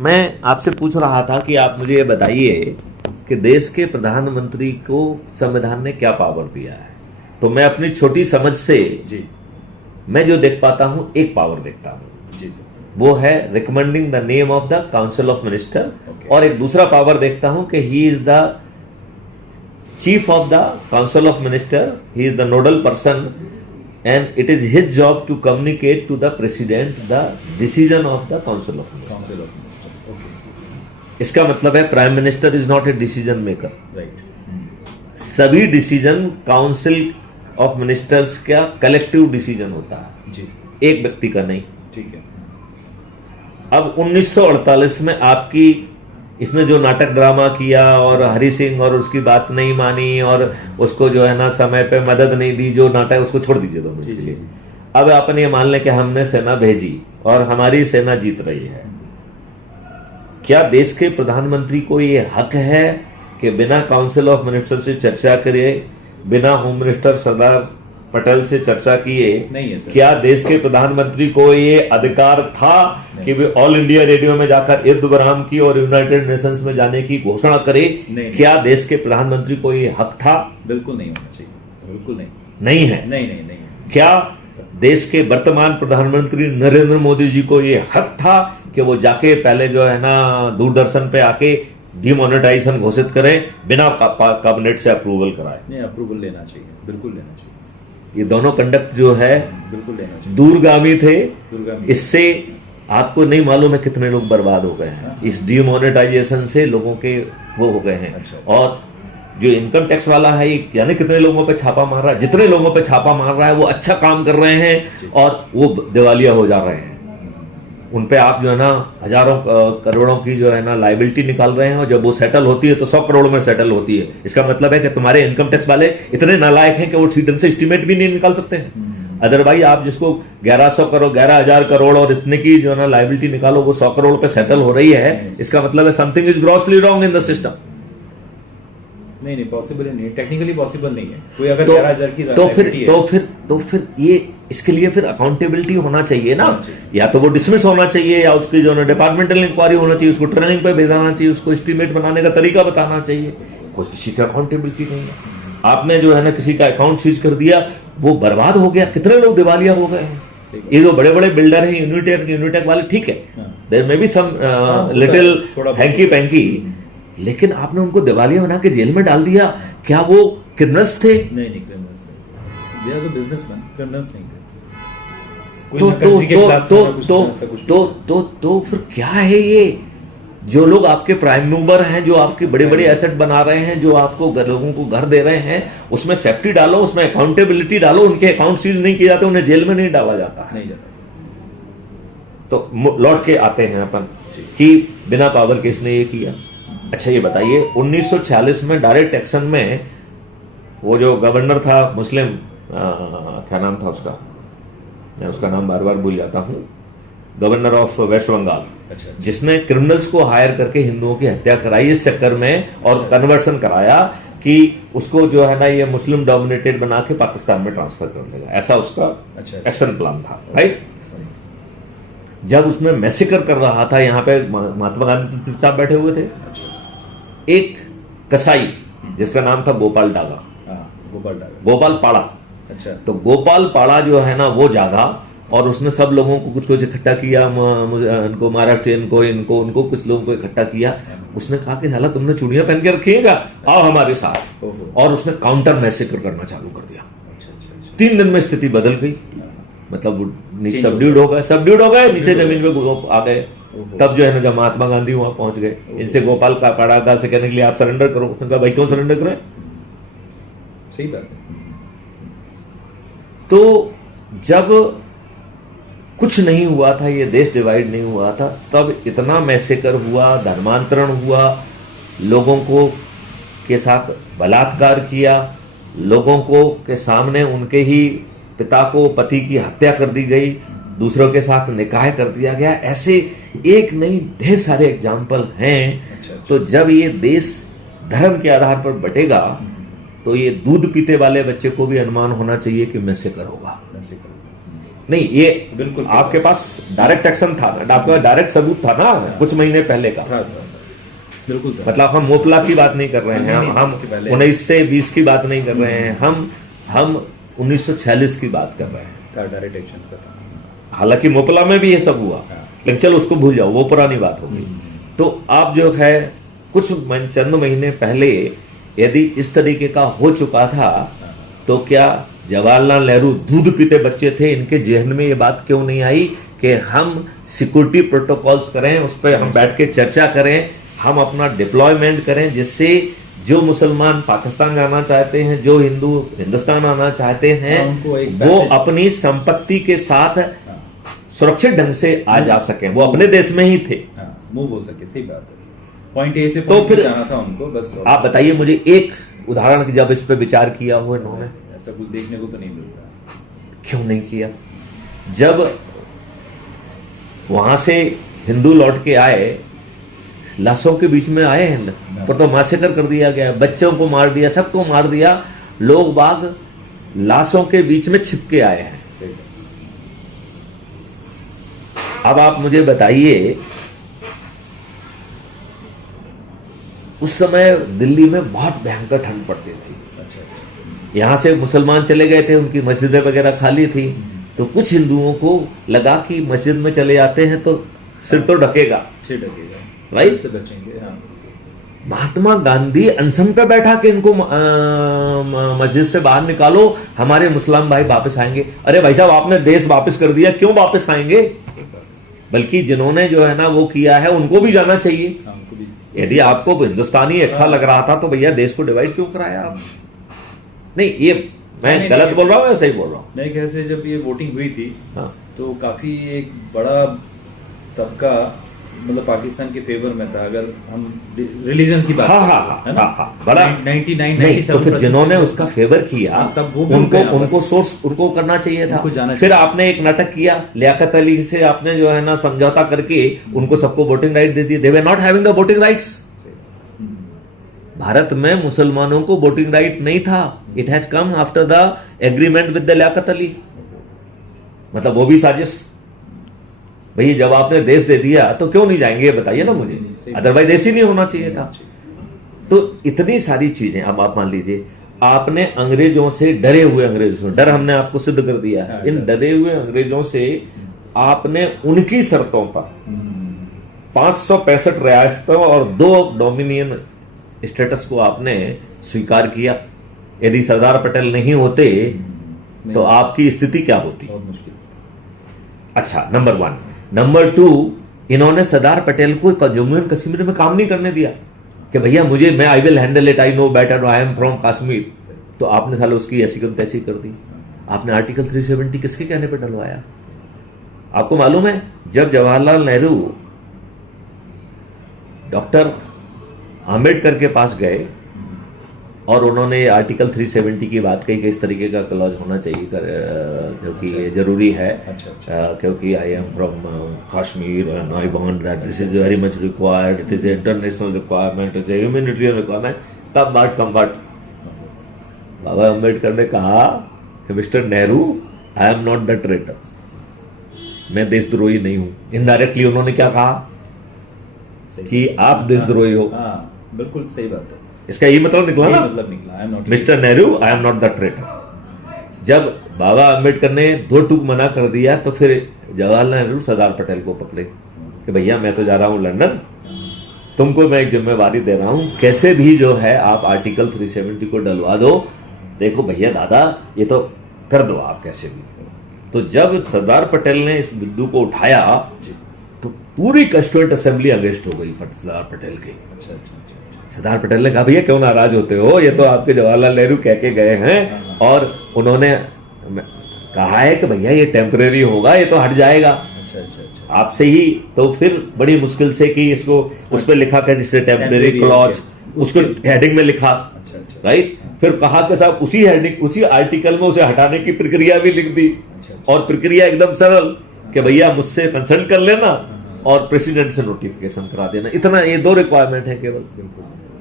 मैं आपसे पूछ रहा था कि आप मुझे ये बताइए कि देश के प्रधानमंत्री को संविधान ने क्या पावर दिया है। तो मैं अपनी छोटी समझ से जी मैं जो देख पाता हूं, एक पावर देखता हूं, जी सर। वो है recommending the name of the council of minister. Okay. और एक दूसरा पावर देखता हूं कि he is the chief of the council of minister, he is the nodal person and it is his job to communicate to the president the decision of the council of minister. Council of ministers, okay, इसका मतलब है prime minister is not a decision maker. Right. सभी decision council of ministers का collective decision होता है, जी एक व्यक्ति का नहीं। ठीक है। अब 1948 में आपकी इसने जो नाटक ड्रामा किया और हरि सिंह और उसकी बात नहीं मानी और उसको जो है ना समय पे मदद नहीं दी, जो नाटक उसको छोड़ दीजिए 2 मिनट के लिए। अब अपन ये मान लें कि हमने सेना भेजी और हमारी सेना जीत रही है। क्या देश के प्रधानमंत्री को ये हक है कि बिना काउंसिल ऑफ मिनिस्टर से चर्चा करे, बिना होम मिनिस्टर सरदार पटेल से चर्चा किए, नहीं है सर। क्या देश के प्रधानमंत्री को ये अधिकार था कि वे ऑल इंडिया रेडियो में जाकर ईद बराम की और यूनाइटेड नेशंस में जाने की घोषणा करे? नहीं। क्या देश के प्रधानमंत्री को ये हक था? बिल्कुल नहीं होना चाहिए, बिल्कुल नहीं। नहीं है। नहीं नहीं नहीं है। क्या देश के वर्तमान प्रधानमंत्री नरेंद्र मोदी जी को ये हक था कि वो जाके पहले जो है ना दूरदर्शन पे आके डिमोनेटाइजेशन घोषित करें बिना कैबिनेट से अप्रूवल कराए? नहीं, अप्रूवल लेना चाहिए, बिल्कुल लेना चाहिए, ये दोनों कंडक्ट जो है बिल्कुल लेना चाहिए। दूरगामी थे। दूरगामी। इससे आपको नहीं मालूम है कितने लोग बर्बाद हो गए हैं। इस डिमोनेटाइजेशन से लोगों के वो हो गए हैं। अच्छा। और जो इनकम टैक्स वाला है ये यानी कितने लोगों पे छापा मार रहा है, जितने लोगों पे छापा मार रहा है वो अच्छा काम कर रहे हैं और वो दिवालिया हो जा रहे हैं। उन पे आप जो है ना हजारों करोड़ों की जो है ना लाइबिलिटी निकाल रहे हैं और जब वो सेटल होती है तो 100 करोड़ में सेटल होती है। इसका मतलब है कि तुम्हारे इनकम टैक्स वाले इतने नालायक हैं कि वो ठीक ढंग से एस्टिमेट भी नहीं निकाल सकते हैं। अदरवाइज आप जिसको 1100 करोड़ 11,000 करोड़ और इतने की जो है ना लाइबिलिटी निकालो वो 100 करोड़ पे सेटल हो रही है, इसका मतलब है something is grossly wrong in the system. नहीं नहीं, पॉसिबल ही नहीं, टेक्निकली पॉसिबल नहीं है। कोई अगर तो 11,000 की तो फिर ये इसके लिए फिर अकाउंटेबिलिटी होना चाहिए ना। या तो वो डिसमिस होना चाहिए या उसकी जो है डिपार्टमेंटल इंक्वायरी होना चाहिए, उसको ट्रेनिंग पे भेजना चाहिए, उसको एस्टीमेट बनाने का तरीका बताना चाहिए। कोई किसी का अकाउंटेबिलिटी नहीं है। आपने जो है ना किसी का अकाउंट सीज कर दिया, वो बर्बाद हो गया, कितने लोग दिवालिया हो गए हैं। ये जो बड़े बड़े बिल्डर हैं यूनिटेक वाले, ठीक है, there may be some little hanky panky, लेकिन आपने उनको दिवालिया बना के जेल में डाल दिया। क्या वो क्रिमिनल्स थे? नहीं, क्रिमिनल्स नहीं, they are the businessman, criminals नहीं थे। तो फिर क्या है ये? जो लोग आपके प्राइम मूवर हैं, जो आपके बड़े बड़े एसेट बना रहे हैं, जो आपको लोगों को घर दे रहे हैं, उसमें सेफ्टी डालो, उसमें अकाउंटेबिलिटी डालो। उनके अकाउंट सीज नहीं किए जाते, उन्हें जेल में नहीं डाला जाता है। नहीं जाता। तो लौट के आते हैं अपन कि बिना पावर किसने ये किया। अच्छा ये बताइए, 1946 में डायरेक्ट एक्शन में वो जो गवर्नर था मुस्लिम, क्या नाम था उसका, मैं उसका नाम बार बार भूल जाता हूँ, गवर्नर ऑफ वेस्ट बंगाल, अच्छा, जिसने क्रिमिनल्स को हायर करके हिंदुओं की हत्या कराई इस चक्कर में और कन्वर्सन कराया कि उसको जो है ना ये मुस्लिम डोमिनेटेड बना के पाकिस्तान में ट्रांसफर कर देगा, ऐसा उसका एक्शन प्लान था, राइट। जब उसमें मैसेकर कर रहा था, यहाँ पे महात्मा गांधी तो चुपचाप बैठे हुए थे। एक कसाई जिसका नाम था गोपाल डागा, गोपाल पाड़ा, अच्छा, तो गोपाल पाड़ा जो है ना वो जागा और उसने सब लोगों को कुछ कुछ इकट्ठा किया, इनको महाराष्ट्र उनको कुछ लोगों को इकट्ठा किया। उसने कहा कि साला तुमने चूड़ियां पहन के रखिएगा, आओ हमारे साथ। और उसने काउंटर मैसेकर करना चालू कर दिया। 3 दिन में स्थिति बदल गई, मतलब सबड्यूड हो गए, नीचे जमीन पे आ गए। तब जो है ना जब महात्मा गांधी वहां पहुंच गए, इनसे गोपाल का पाड़ा से कहने के लिए आप सरेंडर करो। उसने कहा भाई क्यों सरेंडर करें? सही बात है। तो जब कुछ नहीं हुआ था, ये देश डिवाइड नहीं हुआ था, तब इतना मैसेकर हुआ, धर्मांतरण हुआ, लोगों को के साथ बलात्कार किया, लोगों को के सामने उनके ही पिता को, पति की हत्या कर दी गई, दूसरों के साथ निकाह कर दिया गया। ऐसे एक नहीं ढेर सारे एग्जाम्पल हैं। तो जब ये देश धर्म के आधार पर बटेगा तो ये दूध पीते वाले बच्चे को भी अनुमान होना चाहिए कि मैसेकर होगा। नहीं, ये बिल्कुल आपके पास डायरेक्ट एक्शन था ना, आपका डायरेक्ट सबूत था ना कुछ महीने पहले का। बिल्कुल था। मतलब हम मोपला की बात नहीं कर रहे हैं, हम उसके पहले 19 से 20 की बात नहीं कर रहे हैं, हम 1946 की बात कर रहे हैं। था डायरेक्ट एक्शन का था। हालांकि मोपला में भी ये सब हुआ, लेकिन चलो उसको भूल जाओ, वो पुरानी बात होगी। तो आप जो है कुछ चंद महीने पहले यदि इस तरीके का हो चुका था, तो क्या जवाहरलाल नेहरू दूध पीते बच्चे थे? इनके जहन में ये बात क्यों नहीं आई कि हम सिक्योरिटी प्रोटोकॉल्स करें, उस पर हम बैठ के चर्चा करें, हम अपना डिप्लॉयमेंट करें, जिससे जो मुसलमान पाकिस्तान जाना चाहते हैं, जो हिंदू हिंदुस्तान आना चाहते हैं, उनको एक वो अपनी संपत्ति के साथ सुरक्षित ढंग से आ जा सकें। वो अपने देश में ही थे, मूव हो सके। सही बात है। पॉइंट ए से तो point फिर B जाना था उनको, बस। आप बताइए मुझे एक उदाहरण कि जब इस पे विचार किया हो इन्होंने। ऐसा कुछ देखने को तो नहीं मिलता। क्यों नहीं किया? जब वहां से हिंदू लौट के आए, लाशों के बीच में आए हैं, पर तो मासेकर कर दिया गया, बच्चों को मार दिया, सबको मार दिया, लोग बाग लाशों के बीच में छिपके आए हैं। सही बात। अब आप मुझे बताइए, उस समय दिल्ली में बहुत भयंकर ठंड पड़ती थी। अच्छा। यहाँ से मुसलमान चले गए थे, उनकी मस्जिदें वगैरह खाली थी, तो कुछ हिंदुओं को लगा कि मस्जिद में चले जाते हैं तो सिर तो ढकेगा, ढकेगा, राइट? से बचेंगे। हाँ। महात्मा गांधी अनशन पे बैठा के इनको मस्जिद से बाहर निकालो, हमारे मुसलमान भाई वापस आएंगे। अरे भाई साहब, आपने देश वापस कर दिया, क्यों वापस आएंगे? बल्कि जिन्होंने जो है ना वो किया है, उनको भी जाना चाहिए। हाँ, उनको भी। यदि आपको हिंदुस्तानी अच्छा लग रहा था तो भैया देश को डिवाइड क्यों कराया आप? नहीं, ये मैं नहीं, गलत नहीं, बोल रहा हूँ या सही बोल रहा हूँ? मेरे ख्याल से जब ये वोटिंग हुई थी, हाँ। तो काफी एक बड़ा तबका मतलब पाकिस्तान के फेवर में था। अगर हम रिलीजन की बात हाँ करें, हाँ है ना? हाँ हाँ, बड़ा 99 नहीं, तो फिर जिन्होंने उसका फेवर किया, हाँ, तब वो भी उनको यहाँ पर- उनको सोर्स उनको करना चाहिए था। उनको जाना फिर चाहिए। आपने एक नाटक किया, लियाकत अली से आपने जो है ना समझौता करके उनको सबको वोटिंग राइट दे दी। They were not having the voting rights. Bharat में मुसलमानों को वोटिंग राइट नहीं था। It has come after the agreement with the Liaquat Ali. मतलब वो भी साजिश। भैया जब आपने देश दे दिया तो क्यों नहीं जाएंगे, ये बताइए ना मुझे। अदरवाइज देश ही नहीं होना चाहिए था। तो इतनी सारी चीजें। अब आप मान लीजिए, आपने अंग्रेजों से, डरे हुए अंग्रेजों से, डर हमने आपको सिद्ध कर दिया है। इन डरे हुए अंग्रेजों से आपने उनकी शर्तों पर 565 रियासतों और 2 डोमिनियन स्टेटस को आपने स्वीकार किया। यदि सरदार पटेल नहीं होते तो आपकी स्थिति क्या होती? बहुत मुश्किल। अच्छा, नंबर 1। नंबर 2, इन्होंने सरदार पटेल को जम्मू एंड कश्मीर में काम नहीं करने दिया कि भैया मुझे, मैं I will handle it, I know better, I am from Kashmir. तो आपने साल उसकी ऐसी कम तैसी कर दी। आपने आर्टिकल 370 किसके कहने पर डलवाया? आपको मालूम है, जब जवाहरलाल नेहरू डॉक्टर आम्बेडकर के पास गए और उन्होंने आर्टिकल 370 की बात कही कि इस तरीके का क्लॉज होना चाहिए, क्योंकि ये जरूरी है। क्योंकि I am from Kashmir and I want that this is very much required, it is international requirement, it is humanitarian requirement. तब बात कन्वर्ट बाबा अम्बेडकर ने कहा कि mister Nehru, I am not the traitor, मैं देशद्रोही नहीं हूं। इनडायरेक्टली उन्होंने क्या कहा कि आप देशद्रोही हो। बिल्कुल सही बात है। इसका ये मतलब निकला ना, मतलब निकला, I am not mister Nehru, I am not the traitor. जब बाबा अम्बेडकर ने 2 टूक मना कर दिया तो फिर जवाहरलाल नेहरू सरदार पटेल को पकड़े कि भैया मैं तो जा रहा हूं लंदन, तुमको मैं एक जिम्मेवारी दे रहा हूं, कैसे भी जो है आप आर्टिकल 370 को डलवा दो। देखो भैया दादा, ये तो कर दो आप कैसे भी। तो जब सरदार पटेल ने इस मुद्दे को उठाया तो पूरी कंस्टिट्यूएंट असेंबली अगेंस्ट हो गई सरदार पटेल के। अच्छा। सरदार पटेल ने कहा भैया क्यों नाराज होते हो, ये तो आपके जवाहरलाल नेहरू कह के गए हैं और उन्होंने कहा है कि भैया ये टेम्परेरी होगा, ये तो हट जाएगा। अच्छा। आपसे ही तो फिर बड़ी मुश्किल से कि इसको उस पर लिखा कर जिससे टेम्परेरी क्लॉज, उसको हेडिंग में लिखा, राइट। फिर कहा कि साहब उसी हेडिंग, उसी आर्टिकल में उसे हटाने की प्रक्रिया भी लिख दी। और प्रक्रिया एकदम सरल कि भैया मुझसे कंसल्ट कर लेना और प्रेसिडेंट से नोटिफिकेशन करा देना। इतना, ये 2 रिक्वायरमेंट है केवल।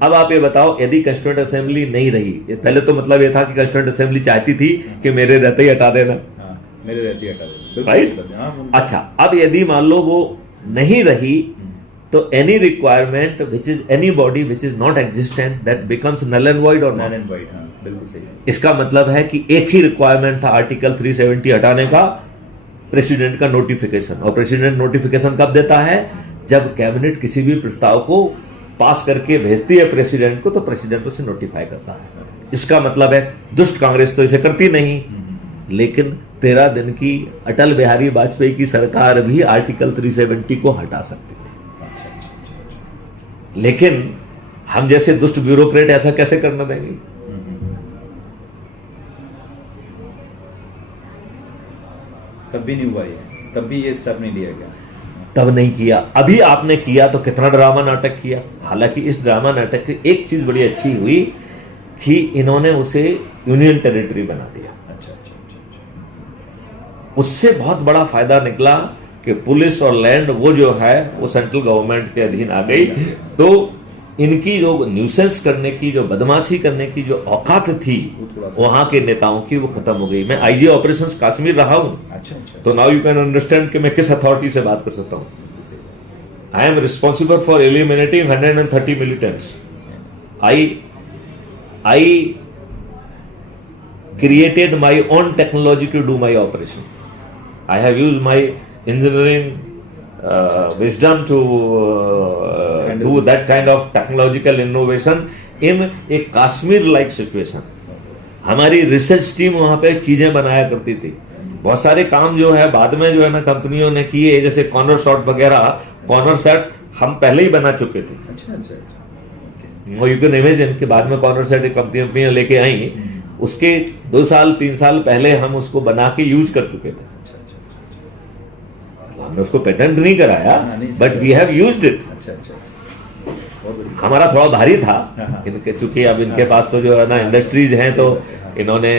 अब आप ये बताओ, यदि कंस्टिट्यूएंट असेंबली नहीं रही, पहले तो मतलब ये था कि कंस्टिट्यूएंट असेंबली चाहती थी कि मेरे रहते ही हटा देना, मेरे रहते ही हटा देना। बिल्कुल राइट। सही बात है। हाँ, अच्छा, अब यदि मान लो वो नहीं रही तो any requirement which is any body which is not existent that becomes null and void और नल नॉट। एंड वाइड, हाँ बिल्कुल सही है। इसका मतलब है कि एक ही रिक्वायरमेंट था आर्टिकल 370 हटाने का, प्रेसिडेंट का नोटिफिकेशन। और प्रेसिडेंट नोटिफिकेशन कब देता है? जब कैबिनेट किसी भी प्रस्ताव को पास करके भेजती है प्रेसिडेंट को, तो प्रेसिडेंट उसे नोटिफाई करता है। इसका मतलब है दुष्ट कांग्रेस तो इसे करती नहीं, लेकिन 13 दिन की अटल बिहारी वाजपेयी की सरकार भी आर्टिकल 370 को हटा सकती थी। लेकिन हम जैसे दुष्ट ब्यूरोक्रेट ऐसा कैसे करने देंगे? तब भी नहीं हुआ ये, तब भी ये स्टेप नहीं लिया गया। तब नहीं किया, अभी आपने किया तो कितना ड्रामा नाटक किया। हालांकि इस ड्रामा नाटक की एक चीज बड़ी अच्छी हुई कि इन्होंने उसे यूनियन टेरिटरी बना दिया। अच्छा अच्छा अच्छा अच्छा। उससे बहुत बड़ा फायदा निकला कि पुलिस और लैंड वो जो है वो सेंट्रल गवर्नमेंट के अधीन आ गई। तो इनकी जो न्यूसेंस करने की, जो बदमाशी करने की जो औकात थी वहां के नेताओं की, वो खत्म हो गई। मैं आईजी ऑपरेशंस कश्मीर रहा हूं, अच्छा अच्छा। तो नाउ यू कैन अंडरस्टैंड कि मैं किस अथॉरिटी से बात कर सकता हूं। I am responsible for eliminating 130 militants. I created my own technology to do my operation. I have used my engineering wisdom to do that kind of technological innovation in a Kashmir-like situation. हमारी research team वहां पे चीजें बनाया करती थी। बहुत सारे काम जो है बाद में जो है ना कंपनियों ने किए, जैसे कॉर्नर शॉट वगैरह। कॉर्नर शॉट हम पहले ही बना चुके थे। अच्छा अच्छा अच्छा। वो यू कैन इमेजिन के बाद में कॉर्नर सेट कंपनियां लेके आई, उसके 2 साल 3 साल पहले हम उसको बना के यूज कर चुके थे। अच्छा अच्छा। मतलब हमने उसको पेटेंट नहीं कराया, नहीं, but we have used it. अच्छा अच्छा। बहुत बढ़िया। हमारा थोड़ा भारी था हाँ। इनके, चूंकि अब इनके पास तो जो है ना इंडस्ट्रीज हैं, तो इन्होंने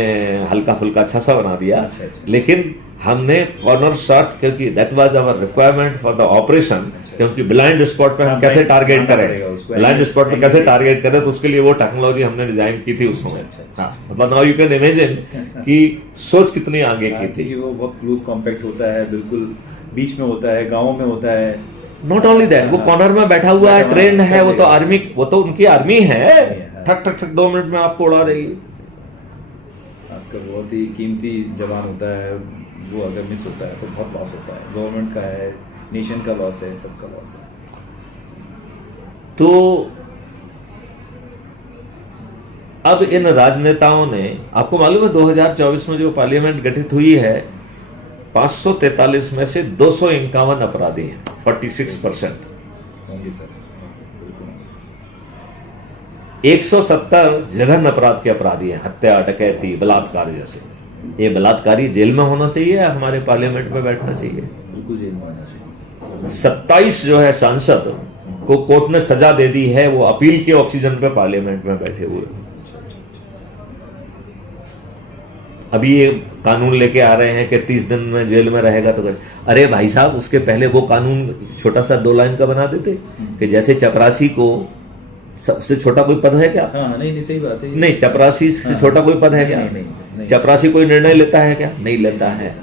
हल्का फुल्का अच्छा सा बना दिया। अच्छा, अच्छा। लेकिन हमने कॉर्नर शॉट, क्योंकि that was our requirement for the operation, क्योंकि ब्लाइंड स्पॉट पे हम हाँ, कैसे blind टारगेट मारना करें, पड़ेगा उसको, ब्लाइंड स्पॉट पे angle कैसे पे। टारगेट करें, तो उसके लिए वो टेक्नोलॉजी हमने डिजाइन की थी उस समय। अच्छा, हाँ, मतलब नाउ यू कैन इमेजिन कि सोच कितनी आगे की थी। कि वो बहुत क्लोज कॉम्पैक्ट होता है, बिल्कुल बीच में होता है, गाँव में होता है। नॉट ओनली दैट, वो कॉर्नर में बैठा हुआ है, ट्रेंड है, वो तो आर्मी, वो तो उनकी आर्मी है। ठक ठक ठक 2 मिनट में आपको उड़ा देगी। आपका बहुत ही कीमती जवान होता है, वो अगर मिस होता है तो बहुत लॉस होता है। गवर्नमेंट का है, नेशन का लॉस है, सबका लॉस है। तो अब इन राजनेताओं ने, आपको मालूम है 2024 में जो पार्लियामेंट गठित हुई है, 543 में से 251 अपराधी हैं, 46%। होंगे सर, बिल्कुल। 170 जघन्य अपराध के अपराधी हैं, हत्या, डकैती, बलात्कार जैसे। ये बलात्कारी जेल में होना चाहिए या हमारे पार्लियामेंट में बैठना चाहिए? बिल्कुल जेल में होना चाहिए। 27 जो है सांसद को कोर्ट ने सजा दे दी है, वो अपील के ऑक्सीजन पे पार्लियामेंट में बैठे हुए। अभी ये कानून लेके आ रहे हैं कि 30 दिन में जेल में रहेगा तो अरे भाई साहब, उसके पहले वो कानून छोटा सा 2 लाइन का बना देते कि जैसे चपरासी को, सबसे छोटा कोई पद है क्या? हाँ, नहीं सही बात है। नहीं, चपरासी से छोटा कोई पद है क्या? नहीं। चपरासी कोई निर्णय लेता है क्या? नहीं लेता है।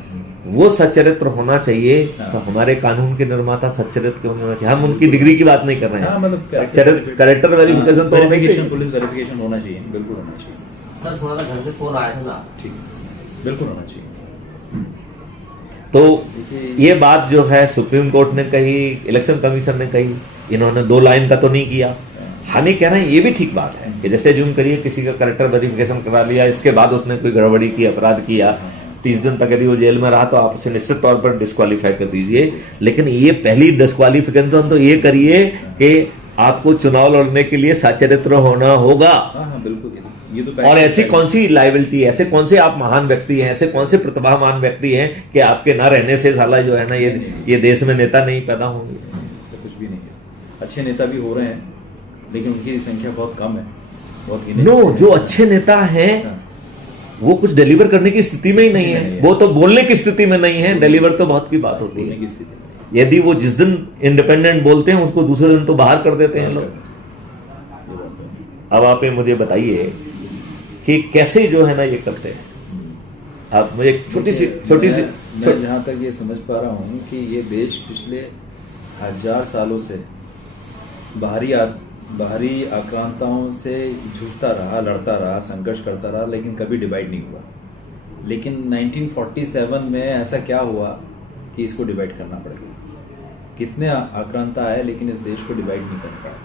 वो सच्चरित्र होना चाहिए। तो हमारे कानून के निर्माता सच्चरित्र क्यों नहीं होना चाहिए? हम उनकी डिग्री की बात नहीं कर रहे हैं, मतलब कैरेक्टर वेरिफिकेशन तो होना चाहिए। पुलिस वेरिफिकेशन होना चाहिए, बिल्कुल होना चाहिए सर। थोड़ा सा घर से फोन आया था ना। ठीक, बिल्कुल होना चाहिए। तो ये बात जो है सुप्रीम कोर्ट ने कही, इलेक्शन कमीशन ने कही, इन्होंने 2 लाइन का तो नहीं किया। हम ये कह रहे हैं ये भी ठीक बात है कि जैसे जूम करिए, किसी का कैरेक्टर वेरिफिकेशन करा लिया, इसके बाद उसने कोई गड़बड़ी की, अपराध किया, 30 दिन तक यदि वो जेल में रहा तो आप उसे निश्चित तौर पर डिस्क्वालीफाई कर दीजिए। लेकिन ये पहली डिस्क्वालीफिकेशन तो ये करिए कि आपको चुनाव लड़ने के लिए सच्चरित्र होना होगा। हाँ, बिल्कुल। ये तो और ऐसी कौन सी लाइबिलिटी है, ऐसे कौन से आप महान व्यक्ति हैं, ऐसे कौन से प्रतिभावान व्यक्ति हैं कि आपके ना रहने से साला जो है ना ये देश में नेता नहीं पैदा होंगे? ऐसा कुछ भी नहीं है। अच्छे नेता भी हो रहे हैं, लेकिन उनकी संख्या बहुत कम है, बहुत नो, जो अच्छे नेता हैं वो कुछ डिलीवर करने की स्थिति में ही नहीं है, वो तो बोलने की स्थिति में नहीं है। डिलीवर तो बहुत की बात होती है। यदि वो जिस दिन इंडिपेंडेंट बोलते हैं उसको दूसरे दिन तो बाहर कर देते हैं लोग। अब आप मुझे बताइए कि कैसे जो है ना ये करते हैं। आप मुझे एक छोटी सी मैं जहाँ तक ये समझ पा रहा हूँ कि ये देश पिछले 1000 सालों से बाहरी आक्रांताओं से जूझता रहा, लड़ता रहा, संघर्ष करता रहा, लेकिन कभी डिवाइड नहीं हुआ। लेकिन 1947 में ऐसा क्या हुआ कि इसको डिवाइड करना पड़ गया। कितने आक्रांता आए लेकिन इस देश को डिवाइड नहीं कर पाए।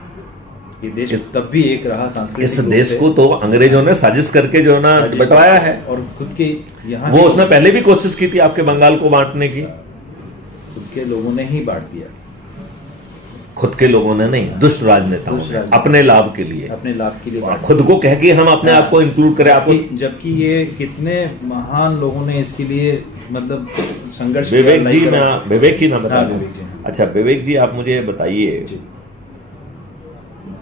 ये देश तब भी एक रहा सांस्कृतिक इस देश को तो अंग्रेजों ने साजिश करके जो है ना बंटवाया है, और खुद के यहाँ वो उसने पहले भी कोशिश की थी आपके बंगाल को बांटने की। खुद के लोगों ने ही बांट दिया। खुद के लोगों ने नहीं, दुष्ट राजनेताओं ने अपने लाभ के लिए, अपने लाभ के लिए बांट खुद को कह के हम अपने आप को इंक्लूड करें। आपको जबकि ये कितने महान लोगों ने इसके लिए मतलब संघर्ष विवेक जी ना, विवेक ही ना बता हाँ, दूं। विवेक जी, हाँ। अच्छा विवेक जी, आप मुझे बताइए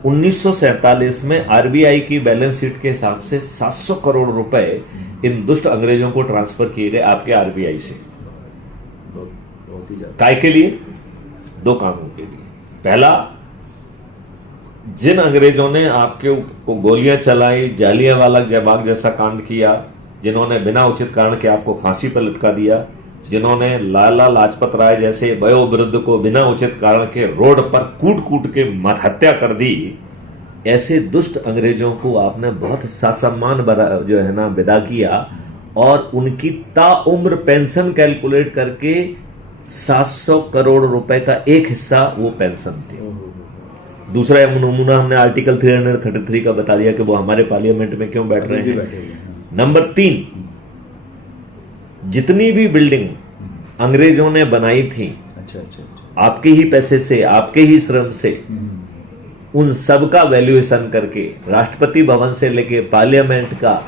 1947 में आरबीआई की बैलेंस शीट के हिसाब से 700 करोड़ रुपए इन दुष्ट अंग्रेजों को ट्रांसफर किए गए आपके आरबीआई से। बहुत ही ज्यादा। काय के लिए? दो कामों के लिए। पहला, जिन अंग्रेजों ने आपके को गोलियां चलाई, जालियांवाला बाग जैसा कांड किया, जिन्होंने बिना उचित कारण के आपको फांसी पर लटका दिया, जिन्होंने लाला लाजपत राय जैसे वयोवृद्ध को बिना उचित कारण के रोड पर कूट कूट के हत्या कर दी, ऐसे दुष्ट अंग्रेजों को आपने बहुत ससम्मान जो है ना विदा किया, और उनकी ताउम्र पेंशन कैलकुलेट करके 700 करोड़ रुपए का एक हिस्सा वो पेंशन थी। दूसरा नमूना हमने आर्टिकल 333 का बता दिया कि वो हमारे पार्लियामेंट में क्यों बैठ रहे हैं। नंबर 3, जितनी भी बिल्डिंग अंग्रेजों ने बनाई थी अच्छा, आपके ही पैसे से, आपके ही श्रम से, उन सब का वैल्यूएशन करके, राष्ट्रपति भवन से लेके पार्लियामेंट का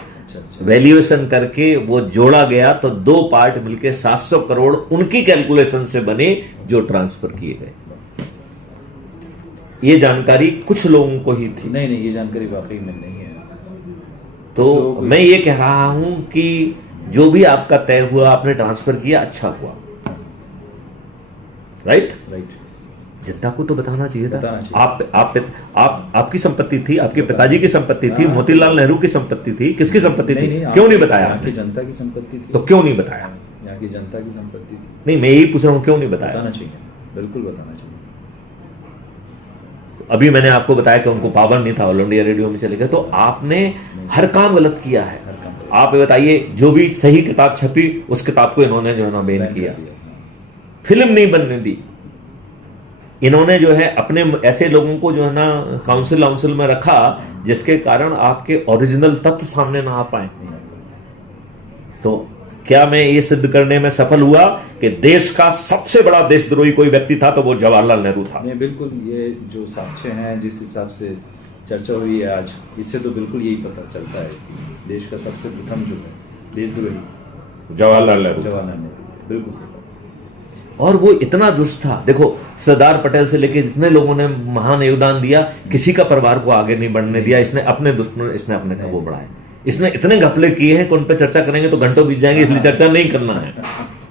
वैल्यूएशन करके वो जोड़ा गया, तो दो पार्ट मिलके 700 करोड़ उनकी कैलकुलेशन से बने जो ट्रांसफर किए गए। ये जानकारी कुछ लोगों को ही थी। नहीं, ये जानकारी वाकई में नहीं है। तो मैं ये कह रहा हूं कि जो भी आपका तय हुआ, आपने ट्रांसफर किया, अच्छा हुआ। राइट। जनता को तो बताना चाहिए था। आपकी संपत्ति थी, आपके पिताजी की संपत्ति थी, मोतीलाल नेहरू की संपत्ति थी, किसकी संपत्ति थी? क्यों नहीं बताया? आपकी जनता की संपत्ति थी। तो क्यों नहीं बताया? यहाँ की जनता की संपत्ति थी। नहीं, मैं यही पूछ रहा हूं, क्यों नहीं बताया? बताना चाहिए, बिल्कुल बताना चाहिए। अभी मैंने आपको बताया कि उनको पावर नहीं था, ऑल इंडिया रेडियो में चले गए, तो आपने हर काम गलत किया है। आप बताइए, जो भी सही किताब छपी उस किताब को इन्होंने जो है ना बैन किया, फिल्म नहीं बनने दी। इन्होंने जो है अपने ऐसे लोगों को जो है ना काउंसिल में रखा जिसके कारण आपके ओरिजिनल तथ्य सामने ना आ पाए। तो क्या मैं ये सिद्ध करने में सफल हुआ कि देश का सबसे बड़ा देशद्रोही कोई व्यक्ति था तो वो जवाहरलाल नेहरू था? नहीं, बिल्कुल। ये जो साक्ष्य हैं, जिस हिसाब से चर्चा हुई है आज, इससे तो बिल्कुल यही पता चलता है कि देश का सबसे प्रथम जो है देशद्रोही जवाहरलाल नेहरू, बिल्कुल सही। और वो इतना दुष्ट था। देखो, सरदार पटेल से लेके जितने लोगों ने महान योगदान दिया, किसी का परिवार को आगे नहीं बढ़ने दिया। इसने अपने दुश्मन, इसने अपने कबो बढ़ाए। इसने इतने घपले किए हैं कि उन पर चर्चा करेंगे तो घंटों बीत जाएंगे, इसलिए चर्चा नहीं करना है,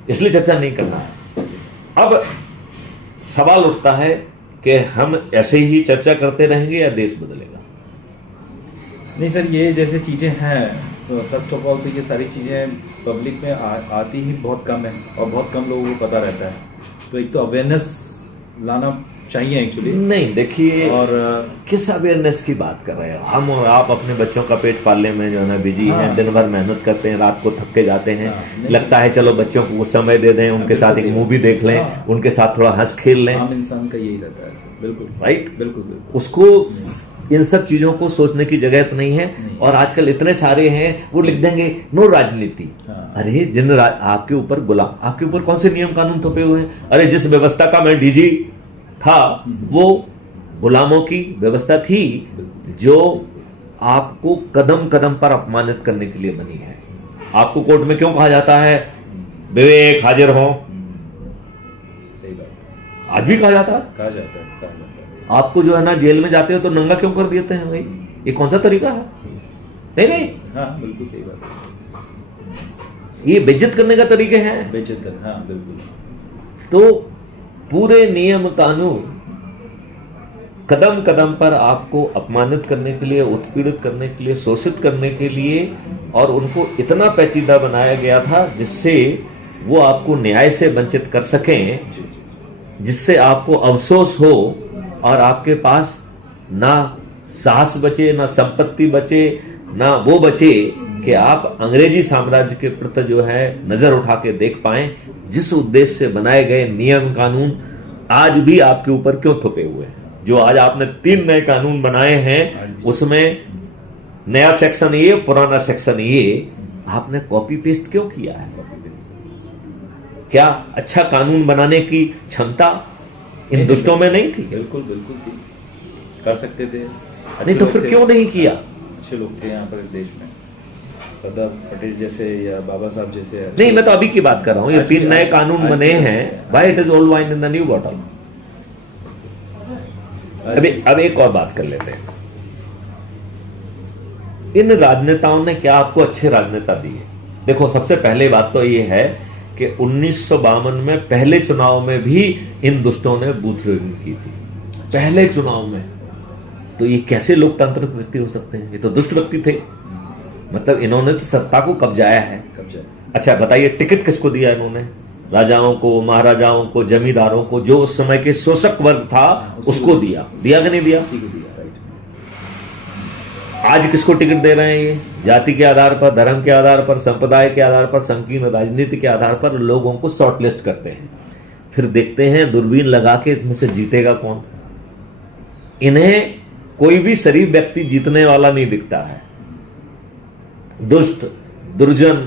इसलिए चर्चा नहीं करना है। अब सवाल उठता है कि हम ऐसे ही चर्चा करते रहेंगे या देश बदलेगा? नहीं सर, ये जैसे चीज़ें हैं, तो फर्स्ट ऑफ ऑल तो ये सारी चीज़ें पब्लिक में आती ही बहुत कम है और बहुत कम लोगों को पता रहता है। तो एक तो अवेयरनेस लाना चाहिए एक्चुअली। नहीं, देखिए, और किस अवेयरनेस की बात कर रहे हैं? हम और आप अपने बच्चों का पेट पालने में जो है ना बिजी हैं, दिन भर मेहनत करते हैं, रात को थक के जाते हैं, लगता है चलो बच्चों को कुछ समय दे दें, उनके साथ एक मूवी देख लें, उनके साथ थोड़ा हंस खेल लें। आम इंसान का यही रहता है। बिल्कुल राइट, बिल्कुल। उसको इन सब चीजों को सोचने की जगह तो नहीं है। और आजकल इतने सारे हैं, वो लिख देंगे नो राजनीति। अरे जिन आपके ऊपर गुलाम, आपके ऊपर कौन से नियम कानून थोपे हुए हैं? अरे जिस व्यवस्था का मैं डीजी था वो गुलामों की व्यवस्था थी जो आपको कदम कदम पर अपमानित करने के लिए बनी है। आपको कोर्ट में क्यों कहा जाता है विवेक हाजिर हो? सही बात, आज भी कहा जाता है। कहा जाता है। आपको जो है ना जेल में जाते हो तो नंगा क्यों कर देते हैं भाई? ये कौन सा तरीका है? नहीं, हाँ बिल्कुल सही बात है। ये बेइज्जत करने का तरीके हैं। बेइज्जत कर, हाँ बिल्कुल। तो पूरे नियम कानून कदम कदम पर आपको अपमानित करने के लिए, उत्पीड़ित करने के लिए, शोषित करने के लिए और उनको इतना पेचीदा बनाया गया था जिससे वो आपको न्याय से वंचित कर सकें, जिससे आपको अफसोस हो और आपके पास ना साहस बचे, ना संपत्ति बचे, ना वो बचे कि आप अंग्रेजी साम्राज्य के प्रति जो है नजर उठा के देख पाएं। जिस उद्देश्य से बनाए गए नियम कानून आज भी आपके ऊपर क्यों थुपे हुए हैं? जो आज आपने 3 नए कानून बनाए हैं, उसमें नया सेक्शन ये, पुराना सेक्शन ये, आपने कॉपी पेस्ट क्यों किया है? क्या अच्छा कानून बनाने की क्षमता इन दुष्टों में नहीं थी? बिल्कुल बिल्कुल थी, कर सकते थे। नहीं तो फिर क्यों नहीं किया? अच्छे लोग थे यहाँ पर देश में, सरदार पटेल जैसे या बाबा साहब जैसे। नहीं, मैं तो अभी की बात कर रहा हूं। ये 3 नए कानून बने हैं। Why it is old wine in the new bottle? अब एक और बात कर लेते हैं। इन राजनेताओं ने क्या आपको अच्छे राजनेता दिए? देखो, सबसे पहले बात तो ये है कि 1952 में पहले चुनाव में भी इन दुष्टों ने बूथ रेगिंग की थी, पहले चुनाव में। तो ये कैसे लोकतांत्रिक व्यक्ति हो सकते हैं? ये तो दुष्ट व्यक्ति थे। मतलब इन्होंने तो सत्ता को कब्जाया है। अच्छा बताइए, टिकट किसको दिया इन्होंने? राजाओं को, महाराजाओं को, जमींदारों को, जो उस समय के शोषक वर्ग था उसको दिया कि नहीं दिया? आज किसको टिकट दे रहे हैं? ये जाति के आधार पर, धर्म के आधार पर, संप्रदाय के आधार पर, संकीर्ण राजनीति के आधार पर लोगों को शॉर्टलिस्ट करते हैं। फिर देखते हैं दूरबीन लगा के इसमें से जीतेगा कौन। इन्हें कोई भी शरीफ व्यक्ति जीतने वाला नहीं दिखता है। दुष्ट, दुर्जन,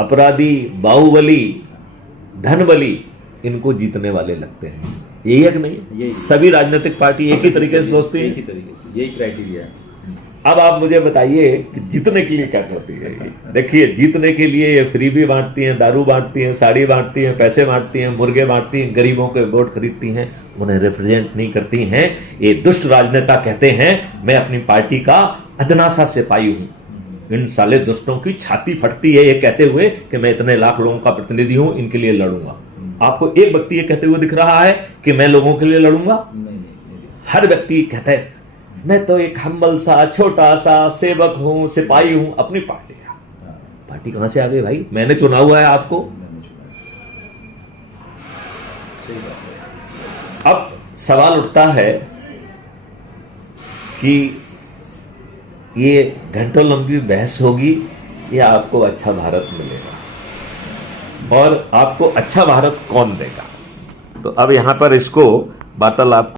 अपराधी, बाहुबली, धनबली इनको जीतने वाले लगते हैं। यही है कि नहीं? सभी राजनीतिक पार्टी एक ही तरीके से सोचती है, एक ही तरीके से, यही क्राइटेरिया है। अब आप मुझे बताइए कि जीतने के लिए क्या करती है ये? देखिए, जीतने के लिए ये फ्री भी बांटती हैं, दारू बांटती हैं, साड़ी बांटती हैं, पैसे बांटती हैं, मुर्गे बांटती हैं, गरीबों के वोट खरीदती हैं, उन्हें रिप्रेजेंट नहीं करती हैं। ये दुष्ट राजनेता कहते हैं मैं अपनी पार्टी का अदना सा सिपाही हूं। इन साले दुष्टों की छाती फटती है ये कहते हुए कि मैं इतने लाख लोगों का प्रतिनिधि हूं, इनके लिए लड़ूंगा। आपको एक व्यक्ति ये कहते हुए दिख रहा है कि मैं लोगों के लिए लड़ूंगा? हर व्यक्ति कहता है मैं तो एक हम्बल सा, छोटा सा सेवक हूं, सिपाही हूं अपनी पार्टी का। पार्टी कहां से आ गई भाई? मैंने चुना हुआ है आपको। अब सवाल उठता है कि ये घंटों लंबी बहस होगी या आपको अच्छा भारत मिलेगा, और आपको अच्छा भारत कौन देगा? तो अब यहां पर इसको वार्तालाप